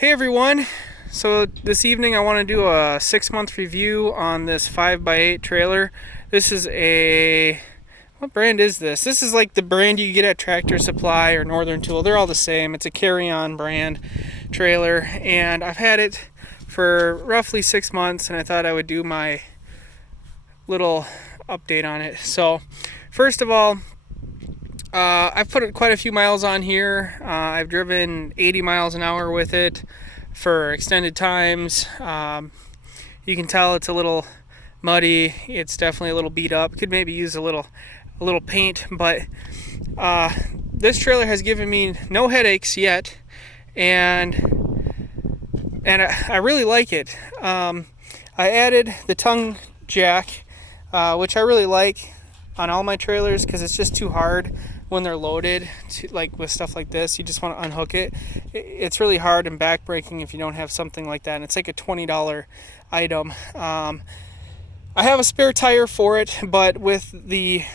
Hey everyone, so this evening I want to do a 6-month review on this 5x8 trailer. This is what brand is this? This is like the brand you get at Tractor Supply or Northern Tool. They're all the same. It's a carry-on brand trailer, and I've had it for roughly 6 months, and I thought I would do my little update on it. So first of all, I've put quite a few miles on here. I've driven 80 miles an hour with it for extended times. You can tell it's a little muddy. It's definitely a little beat up. Could maybe use a little paint, but this trailer has given me no headaches yet, and I really like it. I added the tongue jack, which I really like on all my trailers because it's just too hard when they're loaded like with stuff like this. You just want to unhook it. It's really hard and backbreaking if you don't have something like that, and it's like a $20 item. I have a spare tire for it, but with the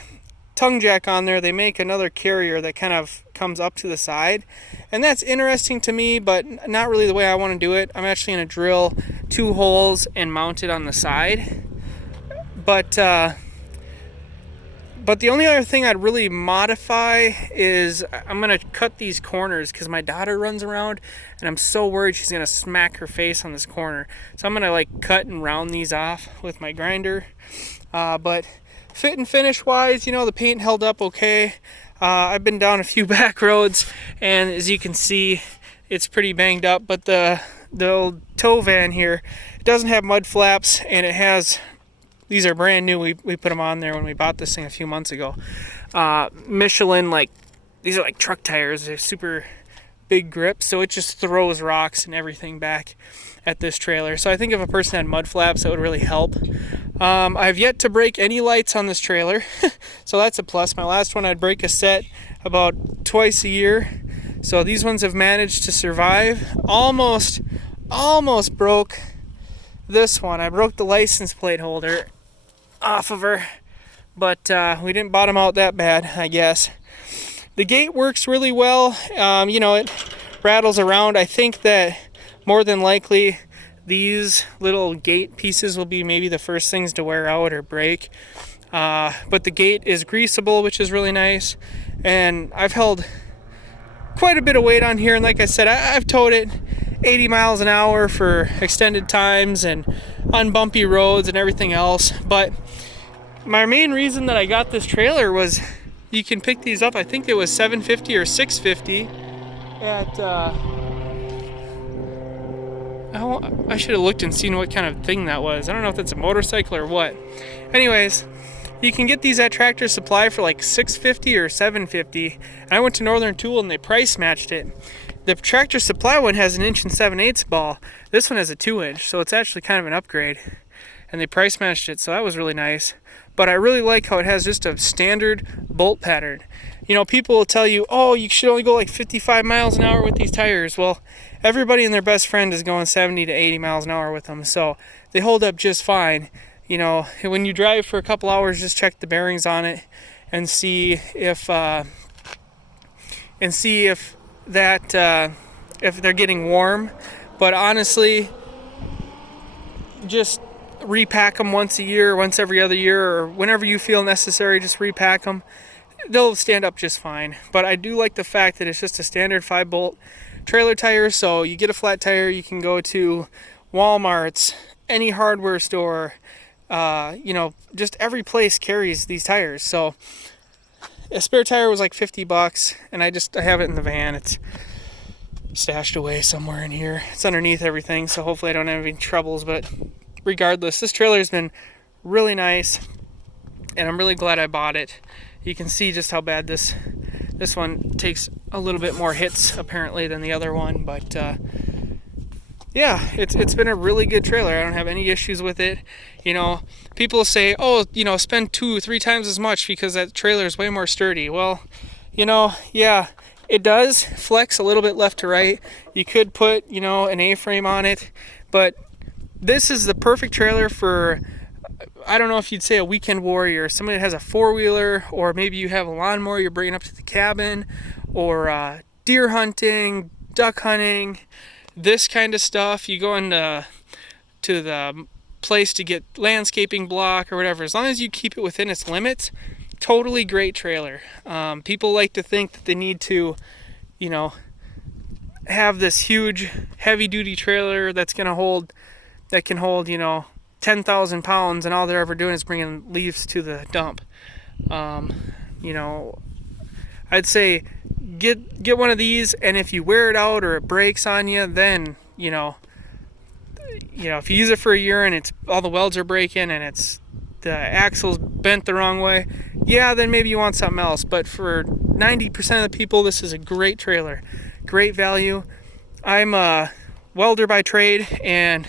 tongue jack on there, they make another carrier that kind of comes up to the side, and that's interesting to me, but not really the way I want to do it. I'm actually going to drill 2 holes and mount it on the side, but the only other thing I'd really modify is I'm going to cut these corners because my daughter runs around and I'm so worried she's going to smack her face on this corner. So I'm going to like cut and round these off with my grinder. But fit and finish wise, the paint held up okay. I've been down a few back roads, and as you can see, it's pretty banged up. But the old tow van here, it doesn't have mud flaps, and it has... These are brand new. We put them on there when we bought this thing a few months ago. Michelin, these are like truck tires. They're super big grips, so it just throws rocks and everything back at this trailer. So I think if a person had mud flaps, that would really help. I've yet to break any lights on this trailer, so that's a plus. My last one, I'd break a set about twice a year. So these ones have managed to survive. Almost broke this one. I broke the license plate holder off of her, but we didn't bottom out that bad, I guess. The gate works really well. It rattles around. I think that more than likely these little gate pieces will be maybe the first things to wear out or break. But the gate is greasable, which is really nice. And I've held quite a bit of weight on here, and like I said, I've towed it 80 miles an hour for extended times and on bumpy roads and everything else. But my main reason that I got this trailer was you can pick these up. I think it was $750 or $650 at I should have looked and seen what kind of thing that was. I don't know if that's a motorcycle or what. Anyways, you can get these at Tractor Supply for like $650 or $750. And I went to Northern Tool and they price matched it. The Tractor Supply one has an 1 7/8" ball. This one has a 2-inch, so it's actually kind of an upgrade. And they price matched it, so that was really nice. But I really like how it has just a standard bolt pattern. People will tell you, oh, you should only go like 55 miles an hour with these tires. Well, everybody and their best friend is going 70 to 80 miles an hour with them, so they hold up just fine. When you drive for a couple hours, just check the bearings on it and see if if they're getting warm. But honestly, just repack them once a year, once every other year, or whenever you feel necessary, just repack them. They'll stand up just fine. But I do like the fact that it's just a standard 5-bolt trailer tire, so you get a flat tire, you can go to Walmart's, any hardware store, just every place carries these tires. So a spare tire was like $50, and I have it in the van. It's stashed away somewhere in here. It's underneath everything, so hopefully I don't have any troubles. But regardless, this trailer has been really nice, and I'm really glad I bought it. You can see just how bad this one takes a little bit more hits apparently than the other one, but yeah, it's been a really good trailer. I don't have any issues with it. People say, oh, spend 2-3 times as much because that trailer is way more sturdy. Well, yeah, it does flex a little bit left to right. You could put, an A-frame on it, but this is the perfect trailer for, I don't know if you'd say a weekend warrior, somebody that has a 4-wheeler, or maybe you have a lawnmower you're bringing up to the cabin, or deer hunting, duck hunting. this kind of stuff, you go into to the place to get landscaping block or whatever, as long as you keep it within its limits, totally great trailer. People like to think that they need to, you know, have this huge heavy duty trailer that can hold, you know, 10,000 pounds, and all they're ever doing is bringing leaves to the dump. You know, I'd say get one of these, and if you wear it out or it breaks on you, then you know if you use it for a year and it's all the welds are breaking and it's the axle's bent the wrong way, yeah, then maybe you want something else. But for 90% of the people, this is a great trailer, great value. I'm a welder by trade, and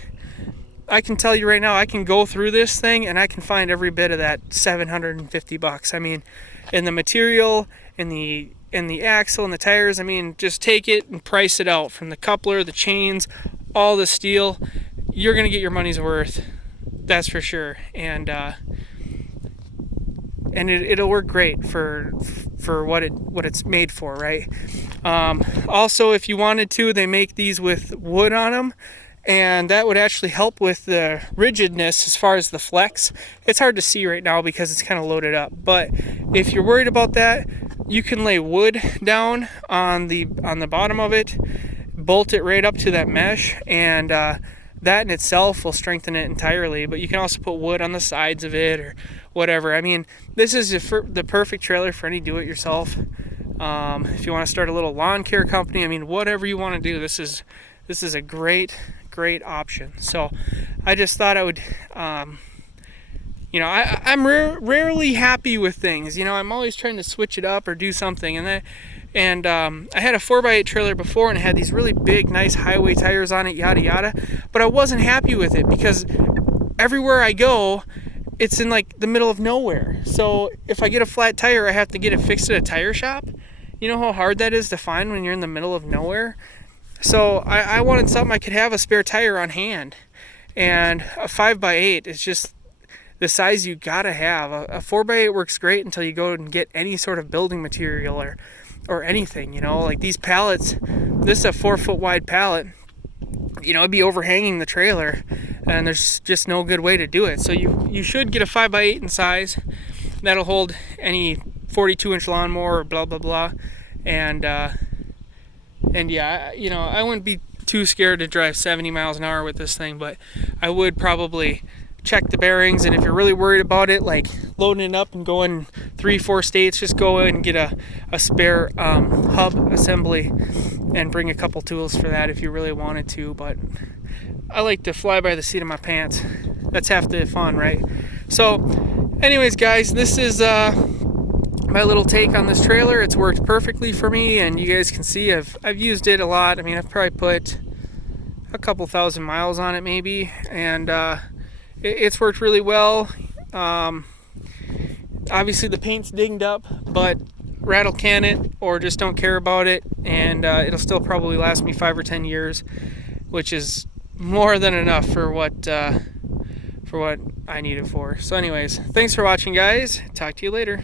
I can tell you right now, I can go through this thing and I can find every bit of that $750. I mean, in the material, in the axle and the tires, I mean, just take it and price it out, from the coupler, the chains, all the steel. You're gonna get your money's worth, that's for sure. And it'll work great for what it's made for, right? Also, if you wanted to, they make these with wood on them, and that would actually help with the rigidness as far as the flex. It's hard to see right now because it's kind of loaded up, but if you're worried about that, you can lay wood down on the bottom of it, bolt it right up to that mesh, and that in itself will strengthen it entirely. But you can also put wood on the sides of it or whatever. I mean, this is the perfect trailer for any do-it-yourself. If you want to start a little lawn care company, I mean, whatever you want to do, this is a great option. So I just thought I would, you know, I'm rarely happy with things. You know, I'm always trying to switch it up or do something. And I had a 4x8 trailer before, and it had these really big, nice highway tires on it, yada yada. But I wasn't happy with it because everywhere I go, it's in like the middle of nowhere. So if I get a flat tire, I have to get it fixed at a tire shop. You know how hard that is to find when you're in the middle of nowhere? So I wanted something I could have a spare tire on hand. And a 5x8 is just the size you gotta have. A 4x8 works great until you go and get any sort of building material or anything, you know, like these pallets. This is a 4-foot wide pallet. You know, it'd be overhanging the trailer, and there's just no good way to do it. So you should get a 5x8 in size. That'll hold any 42-inch lawnmower or blah blah blah. And yeah, you know, I wouldn't be too scared to drive 70 miles an hour with this thing, but I would probably check the bearings. And if you're really worried about it, like loading it up and going 3-4 states, just go in and get a spare hub assembly and bring a couple tools for that if you really wanted to. But I like to fly by the seat of my pants. That's half the fun, right? So anyways, guys, this is my little take on this trailer. It's worked perfectly for me, and you guys can see I've used it a lot. I mean, I've probably put a couple thousand miles on it maybe, and it's worked really well. Obviously the paint's dinged up, but rattle can it or just don't care about it, and it'll still probably last me 5 or 10 years, which is more than enough for what I need it for. So anyways, thanks for watching, guys. Talk to you later.